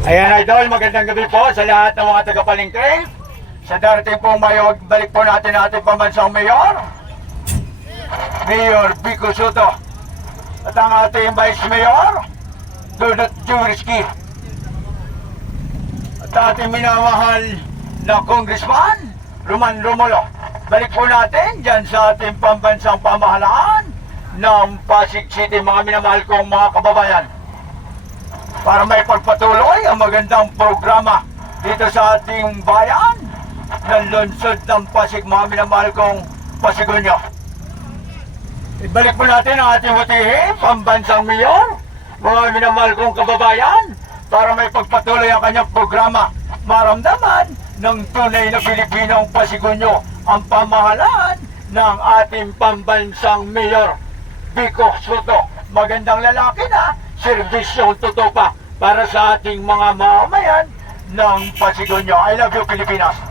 Ayan idol, magandang gabi po sa lahat ng mga tagapalingke. Sa darating pong mayo, balik po natin ating pambansang mayor, Mayor Vico Soto. At ang ating Vice Mayor, Dudut Juriski. At ating minamahal na Congressman, Roman Romulo. Balik po natin dyan sa ating pambansang pamahalaan ng Pasig City, mga minamahal kong mga kababayan, para may pagpatuloy ang magandang programa dito sa ating bayan ng lungsod ng Pasig, mga minamahal kong Pasigunyo. Ibalik po natin ang ating butihin, pambansang mayor, mga minamahal kong kababayan, para may pagpatuloy ang kanyang programa, maramdaman ng tunay na Pilipinong Pasigunyo ang pamahalaan ng ating pambansang mayor, Vico Soto. Magandang lalaki na, serbisyong totoo pa para sa ating mga mamamayan ng Pasigunyo. I love you, Pilipinas!